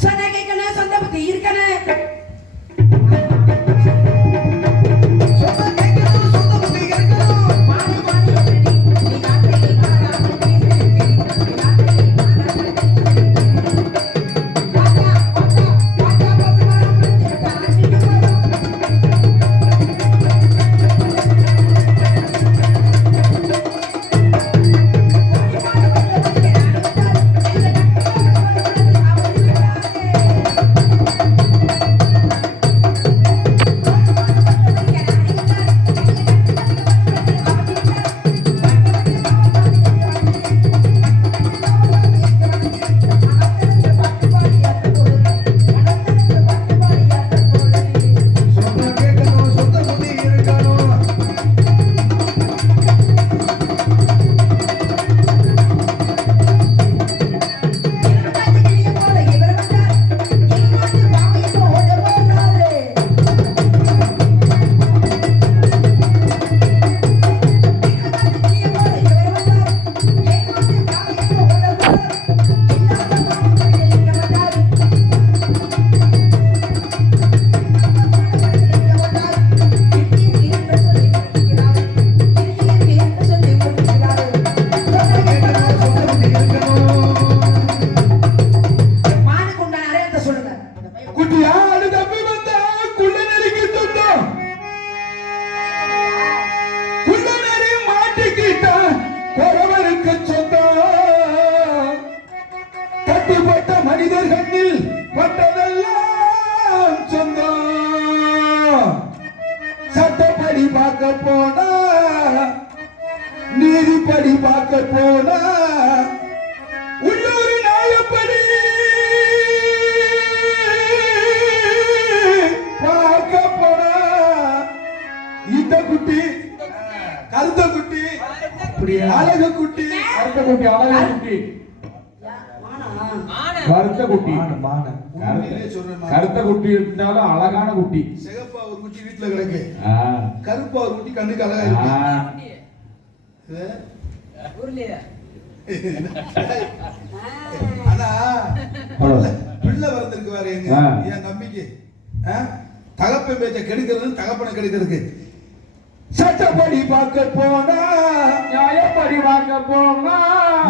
சொன்ன கேட்கணும் சொந்த புத்தி இருக்கணும் குட்டி அழகா குட்டி. கருத்த குட்டி. கருத்த குட்டி இருந்தாலும் அழகான குட்டி. சிகப்பா ஒரு குட்டி வீட்டுல கிடக்கு. கருப்பா ஒரு குட்டி கண்ணுக்கு அழகா? ஆனா பிள்ளை- பிள்ளை வரதுக்கு வேற. என் நம்பிக்கை ஆ? தகப்பன் பேச்ச கெடுக்கிறது தகப்பனை கெடுக்கிறதுக்கு. சட்டப்படி பார்க்க போனா. நியாயப்படி வாங்க போனா.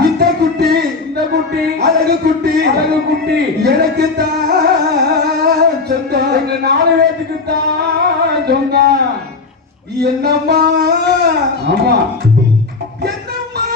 இந்த குட்டி இந்த குட்டி அழகு குட்டி அழகு குட்டி. எனக்கு தான் சொந்தம் எங்க நாலு பேத்துக்கு தான் சொந்தம் என்னம்மா? ஆமா. என்னம்மா?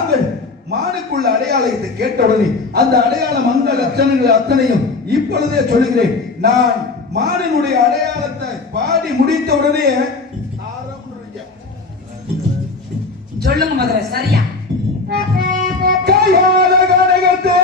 நாங்கள் மானுக்குள்ள அடையாளத்தை கேட்ட அந்த அடையாளம் அந்த லட்சணங்கள் அத்தனையும் இப்பொழுதே சொல்கிறேன் நான் மானினுடைய அடையாளத்தை பாடி முடித்தவுடனே சொல்லுங்க மதுரை சரியா? கயால கனகத்தே!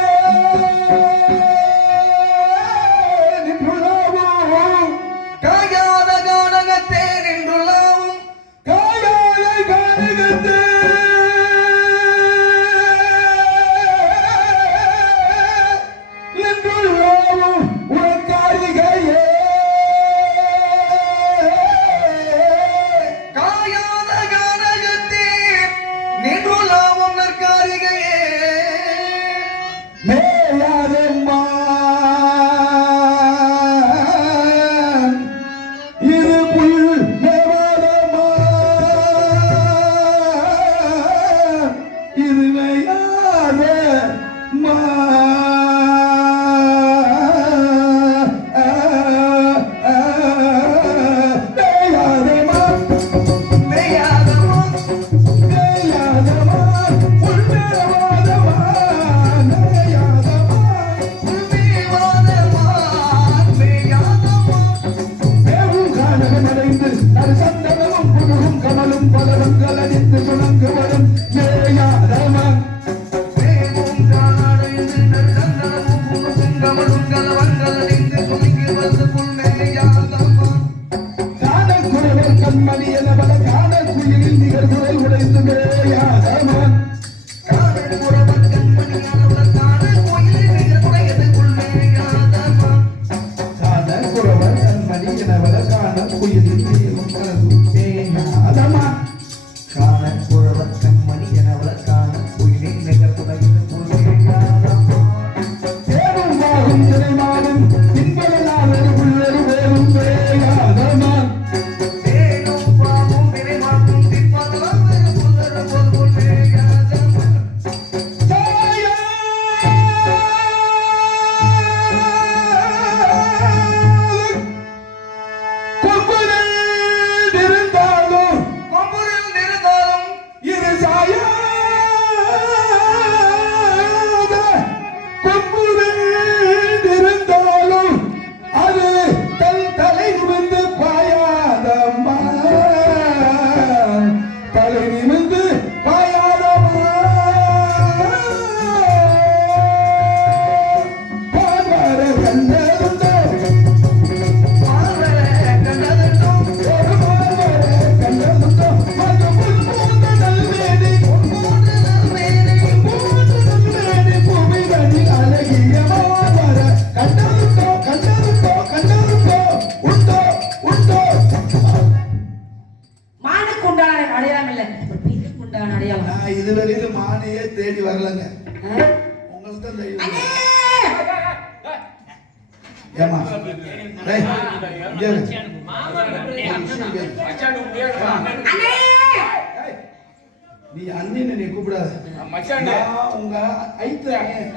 நீ அண்ணன் நீ கூப்பிடாத. மச்சான். உங்க ஐத்து அண்ணன்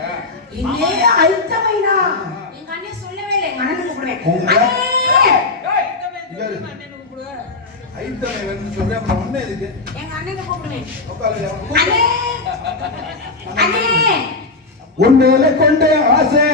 இன்னே ஐத்தமைனா? எங்க அண்ணன் சொல்லவே இல்லை எங்க அண்ணன் கூப்பிடுவேன் ஐத்தமை வந்து சொல்ற அப்புறம் ஒண்ணே இதுக்கு எங்க அண்ணன் கூப்பிடுவேன் உண்மையில கொண்டு ஆசை.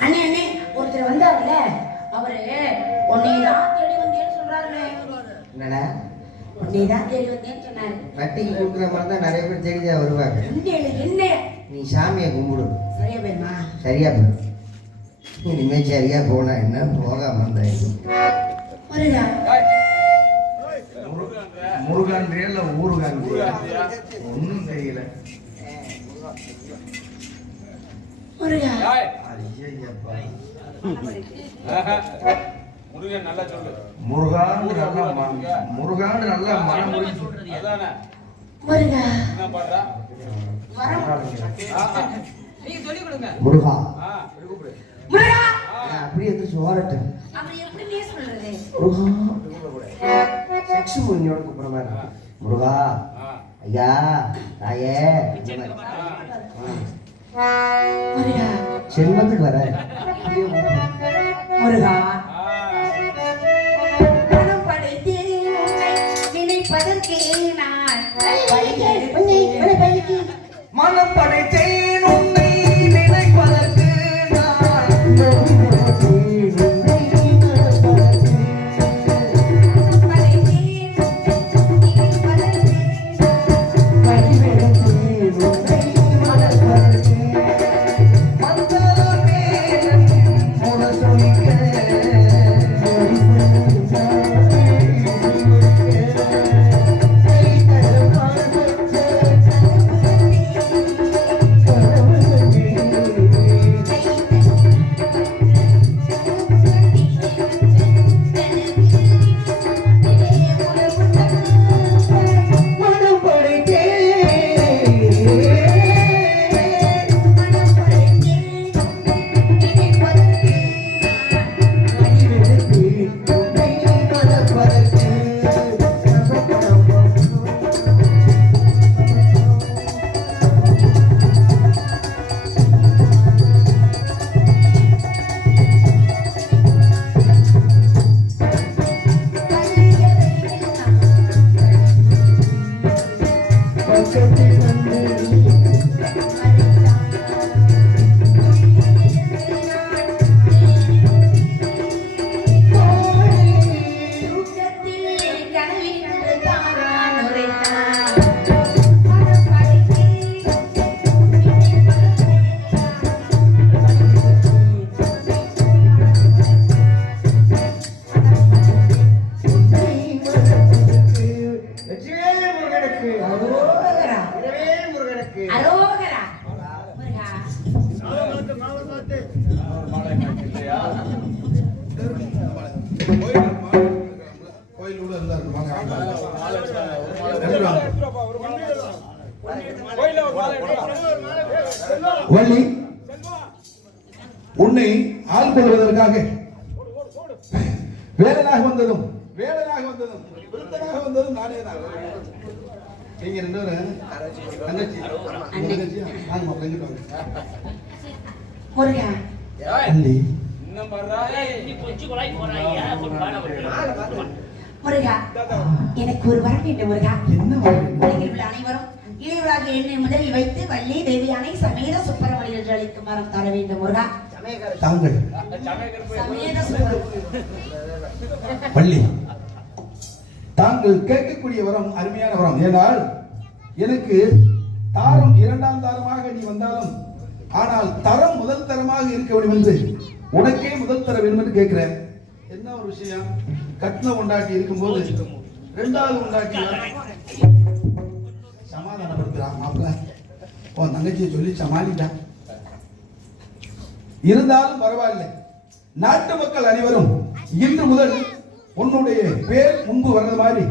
அண்ணே அண்ணே ஒருத்தர் வந்தாருல்ல அவரு உன்னை தான் தேடி வந்தேன்னு சொல்றாருண்ணே. என்னடா? உன்னை தான் தேடி வந்தேன்னு சொன்னாரு. வட்டிக்கு கொடுக்குற மாதிரி தான் நிறைய பேர் தெரிஞ்சா வருவாங்க. என்ன நீ சாமியை கும்பிடு. சரியா போயிருமா? சரியா போயிடும் இனிமே சரியா போனா என்ன? போகாம இருந்தா முருகா முருகான்றியா இல்ல ஊருகான்றியா ஒன்றும் தெரியல. முருகா. ஐயையப்பா. முருகன் நல்லா சொல்லு. முருகான்னு நல்லா ம- முருகான்னு நல்லா. அதானே. முருகா. என்ன பாடுறா? வரம். முருகா. ஆ. முருகா. நான் அப்படியே எடுத்து சோரட்டேன் அப்படி எப்படி நீ சொல்றது? முருகா. செக்ஸ் முடிஞ்சோட கூப்பிடுற மாதிரி இருக்கு. முருகா. ஆ. ஐயா தாயே. முருகா. செல்வத்துக்கு வர. முருகா. உன்னை நினைப்பதற்கே நான். மனம் படைத்தேன். எடுத்து வா. வள்ளி. உன்னை ஆள் கொள்வதற்காக. வேலனாக வந்ததும் வேலனாக வந்ததும் விருத்தனாக வந்ததும் நானே தான். நீங்க ரெண்டு பேரும் தங்கச்சி. வள்ளி இன்னும் பாடுறா ஏய். முருகா. எனக்கு ஒரு வரம் வேண்டும் முருகா. என்ன உள்ள அனைவரும் இளையவராக என்னை முதலில் வைத்து வள்ளி தேவியானை சமேத சுப்பிரமணியன் அழைக்கும் வரம் தர வேண்டும் முருகா. தாங்கள். வள்ளி தாங்கள் கேட்கக்கூடிய வரம் அருமையான வரம். ஏனால் எனக்கு தாரம் இரண்டாம் தாரமாக நீ வந்தாலும் ஆனால் தரம் முதல் தரமாக இருக்க வேண்டும் என்று உனக்கே முதல் தர வேண்டும் என்று கேட்கிறேன். என்ன ஒரு விஷயம்? கட்டின உண்டாட்டி இருக்கும்போது ரெண்டாவது உண்டாட்டி சமாதானப்படுத்துறான் மாப்பிள்ள. உன் தங்கச்சியை சொல்லி சமாளிட்டான் இருந்தாலும் பரவாயில்லை. நாட்டு மக்கள் அனைவரும் இன்று முதல் உன்னுடைய பேர் முன்பு வர்றது மாதிரி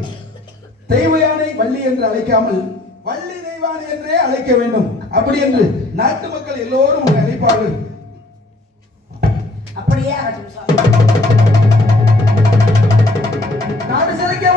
தெய்வ யானை வள்ளி என்று அழைக்காமல் வள்ளி தெய்வானை என்றே அழைக்க வேண்டும். அப்படி என்று நாட்டு மக்கள் எல்லோரும் அழைப்பார்கள். அப்படியே நாடு சிலைக்க